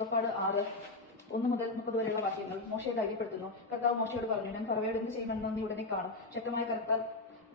പുറപ്പാട് ആറ് ഒന്ന് മുതൽ മുപ്പത് വരെയുള്ള വാക്യങ്ങൾ മോശയെ ധൈര്യപ്പെടുത്തുന്നു. കർത്താവ് മോശയോട് പറഞ്ഞു ഞാൻ പറവയോട് എന്ത് ചെയ്യുമെന്ന് നീ ഉടനെ കാണും. ശക്തമായ കർത്താൽ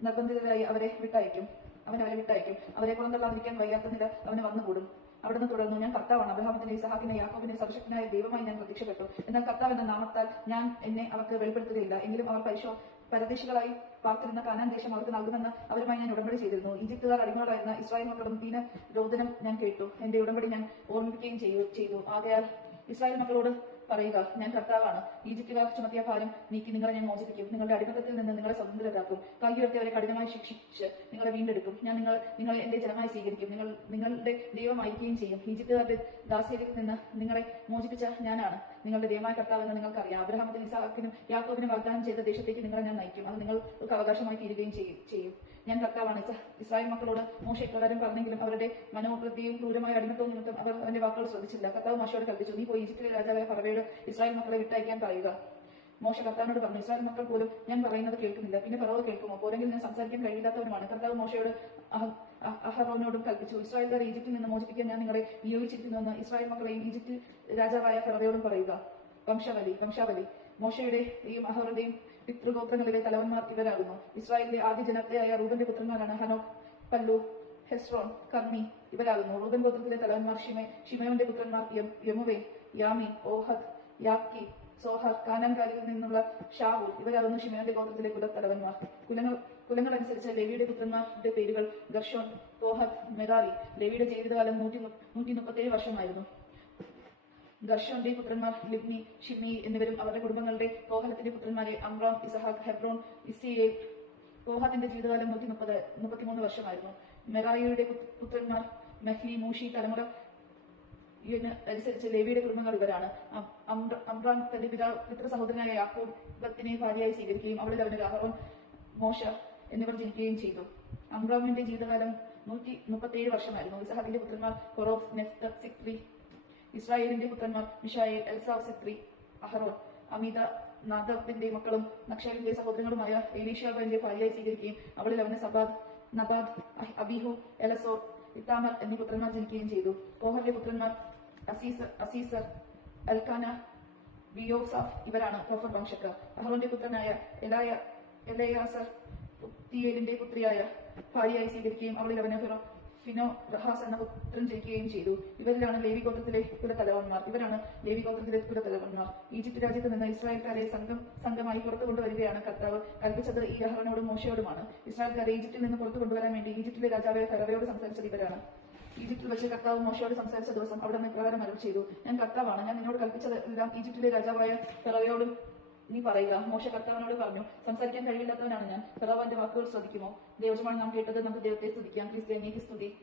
നിർബന്ധിതരായി അവരെ വിട്ടയക്കും. അവൻ അവരെ വിട്ടയക്കും. അവരെ പുറന്തള്ളാതിരിക്കാൻ വയ്യാത്ത നില അവന് വന്നുകൂടും. അവിടുന്ന് തുടർന്നു ഞാൻ കർത്താവാണ്. അബ്രഹാമത്തിന്റെ ഇസഹാക്കിന്റെ യാക്കോബിന്റെ സർവശക്തനായ ദൈവമായി ഞാൻ പ്രത്യക്ഷപ്പെട്ടു. എന്നാൽ കർത്താവ് എന്ന നാമത്താൽ ഞാൻ എന്നെ അവർക്ക് വെളിപ്പെടുത്തുകയില്ല. എങ്കിലും അവർ പരിശോ പരദേശികളായി പാർത്തിരുന്ന കാനാൻ ദേശം അവർക്ക് നൽകുമെന്ന് അവരുമായി ഞാൻ ഉടമ്പടി ചെയ്തിരുന്നു. ഈജിപ്തുകാർ അടിമകളായിരുന്ന ഇസ്രായേൽ മക്കളും ദീന രോദനം ഞാൻ കേട്ടു. എന്റെ ഉടമ്പടി ഞാൻ ഓർമ്മിപ്പിക്കുകയും ചെയ്തു ചെയ്തു. ആകയാൽ ഇസ്രായേൽ മക്കളോട് പറയുക ഞാൻ കർത്താവാണ്. ഈജിപ്തുകാർ ചുമത്തിയ ഭാരം നീക്കി നിങ്ങളെ ഞാൻ മോചിപ്പിക്കും. നിങ്ങളുടെ അടിമത്തത്തിൽ നിന്ന് നിങ്ങളെ സ്വതന്ത്രരാക്കും കൈയുയർത്തി അവരെ കഠിനമായി ശിക്ഷിച്ച് നിങ്ങളെ വീണ്ടെടുക്കും. ഞാൻ നിങ്ങൾ നിങ്ങളെ എന്റെ ജനമായി സ്വീകരിക്കും. നിങ്ങൾ നിങ്ങളുടെ ദൈവമായിരിക്കുകയും ചെയ്യും. ഈജിപ്തുകാരുടെ ദാസ്യത്തിൽ നിന്ന് നിങ്ങളെ മോചിപ്പിച്ച ഞാനാണ്. നിങ്ങളുടെ ദൈവമായ കർത്താവ് എന്ന് നിങ്ങൾക്കറിയാം. അബ്രഹാമത്തിനും ഇസാക്കിനും യാക്കോബിനും വാഗ്ദാനം ചെയ്ത ദേശത്തേക്ക് നിങ്ങളെ ഞാൻ നയിക്കും. അത് നിങ്ങൾക്ക് അവകാശമായി തീരുകയും ചെയ്യും. ഞാൻ കർത്താവാണ്. ഇസ- ഇസ്രായേൽ മക്കളോട് മോശ ഇപ്രകാരം പറഞ്ഞെങ്കിലും അവരുടെ മനോവൃത്തിയും ക്രൂരമായ അടിമത്തവും നിമിത്തം അവർ അവന്റെ വാക്കുകൾ ശ്രദ്ധിച്ചില്ല. കർത്താവ് മോശയോട് കൽപ്പിച്ചു നീ പോയി ഈജിപ്തിലെ രാജാവായ ഫറവയോട് ഇസ്രായേൽ മക്കളെ വിട്ടയക്കാൻ പറയുക. മോശ കർത്താവിനോട് പറഞ്ഞു ഇസ്രായേൽ മക്കൾ പോലും ഞാൻ പറയുന്നത് കേൾക്കുന്നില്ല. പിന്നെ ഫറവ് കേൾക്കുമോ? പോരെങ്കിൽ ഞാൻ സംസാരിക്കാൻ കഴിയില്ലാത്തവരുമാണ് കർത്താവ് മോശയോട് അഹ- അഹ- അഹറോനോടും കൽപ്പിച്ചു ഇസ്രായേൽക്കാർ ഈജിപ്തിൽ നിന്ന് മോചിപ്പിക്കാൻ ഞാൻ നിങ്ങളെ നിയോഗിച്ചിരിക്കുന്നുവെന്ന് ഇസ്രായേൽ മക്കളെയും ഈജിപ്തിൽ രാജാവായ ഫറവയോടും പറയുക. വംശാവലി വംശാവലി. മോശയുടെ ഈ അഹറുടെയും പിതൃഗോത്രങ്ങളിലെ തലവന്മാർ ഇവരാകുന്നു. ഇസ്രായേലിലെ ആദ്യ ജനതയായ റൂബന്റെ പുത്രന്മാരാണ് ഹനോക് പല്ലു ഹെസ്രോൺ കർമ്മി ഇവരാകുന്നു. റൂബൻ ഗോത്രത്തിലെ തലവന്മാർ ഷിമെ ഷിമയോന്റെ പുത്രന്മാർ യമുവേ യാമി ഓഹദ് യാക്കി സോഹർ കാനാൻകാരിൽ നിന്നുള്ള ഷാവു ഇവരാകുന്നു ഷിമയോന്റെ ഗോത്രത്തിലെ കുലത്തലവന്മാർ കുലങ്ങൾ കുലങ്ങളനുസരിച്ച് ലേവിയുടെ പുത്രന്മാരുടെ പേരുകൾ ഗർഷോൺ കോഹത് മെറാറി ലേവിയുടെ ജീവിതകാലം നൂറ്റി നൂറ്റി മുപ്പത്തേഴ് വർഷമായിരുന്നു. ഗർഷോന്റെ പുത്രന്മാർ ലിബ്നി ഷിമി എന്നിവരും അവരുടെ കുടുംബങ്ങളുടെ കോഹലത്തിന്റെ പുത്രന്മാരെ അമ്രാം ഇസഹാഖ് ഹെബ്രോൺ ഇസിയെ കോഹത്തിന്റെ ജീവിതകാലം നൂറ്റി മുപ്പത് മുപ്പത്തിമൂന്ന് വർഷമായിരുന്നു. മെറായിയുടെ പുത്ര- പുത്രന്മാർ മെഹ്ലി മൂഷി തലമുറ അനുസരിച്ച് ലേവിയുടെ കുടുംബങ്ങൾ ഇവരാണ്. അമ്ര- തന്റെ പിതാ പിതൃ സഹോദരനായ യാക്കോബ് ബത്തിനെ ഭാര്യയായി സ്വീകരിക്കുകയും അവളിൽ അവന്റെ അഹറോൻ മോശ എന്നിവർ ജനിക്കുകയും ചെയ്തു. അമ്രാമിന്റെ ജീവിതകാലം നൂറ്റി മുപ്പത്തി ഏഴ് വർഷമായിരുന്നു. ഇസഹാക്കിന്റെ പുത്രന്മാർ കൊറോഫ് നെഫ്ത ഇസ്രായേലിന്റെ പുത്രന്മാർ മിഷായേൽ എൽസാവ് സിത്രി അഹറോൻ അമിത നാദബിന്റെ മക്കളും നക്ഷലിന്റെ സഹോദരങ്ങളുമായ എലീഷാബിന്റെ ഭാര്യയായി സ്വീകരിക്കുകയും അവളിൽ അവന് സബാദ് നബാദ് അബിഹു എലസോർ ഇത്താമർ എന്നീ പുത്രന്മാർ ജനിക്കുകയും ചെയ്തു. കോഹറിന്റെ പുത്രന്മാർ അസീസർ അസീസർ അൽഖാന ബിയോസാഫ് ഇവരാണ് കോഫർ വംശക്കാർ. അഹ്റോന്റെ പുത്രനായ എലായ എലയാസർ പുത്തിയേലിന്റെ പുത്രിയായ ഭാര്യയായി സ്വീകരിക്കുകയും അവളിൽ അവന് ഫിനോ റഹാസ് എന്ന പുത്രൻ ജയിക്കുകയും ചെയ്തു. ഇവരിലാണ് ലേവി ഗോത്രത്തിലെ കുലതലവന്മാർ ഇവരാണ് ലേവി ഗോത്രത്തിലെ കുലതലവന്മാർ ഈജിപ്ത് രാജ്യത്ത് നിന്ന് ഇസ്രായേൽക്കാരെ സംഘം സംഘമായി പുറത്തു കൊണ്ടുവരികയാണ് കർത്താവ്. കൽപ്പിച്ചത് ഈ അഹ്റനോടും മോശയോടുമാണ്. ഇസ്രായേൽക്കാരെ ഈജിപ്തിൽ നിന്ന് പുറത്തു കൊണ്ടുവരാൻ വേണ്ടി ഈജിപ്തിലെ രാജാവായ ഫെറവയോട് സംസാരിച്ചത് ഇവരാണ്. ഈജിപ്തിൽ വെച്ച് കർത്താവ് മോശയോട് സംസാരിച്ച ദിവസം അവിടെ നിന്ന് ഇപ്രകാരം അരുൾ ചെയ്തു. ഞാൻ കർത്താവാണ്. ഞാൻ നിന്നോട് കൽപ്പിച്ചത് എല്ലാം ഈജിപ്തിലെ രാജാവായ ഫറവയോടും നീ പറയുക. മോശ കർത്താവിനോട് പറഞ്ഞു സംസാരിക്കാൻ കഴിയില്ലാത്തവനാണ് ഞാൻ. ഫറവന്റെ വാക്കുകൾ ശ്രദ്ധിക്കുമോ? ദൈവജമാണ് നാം കേട്ടത്. നമുക്ക് ദൈവത്തെ സ്തുതിക്കാം. ക്രിസ്ത്യാനിക്ക് സ്തുതി.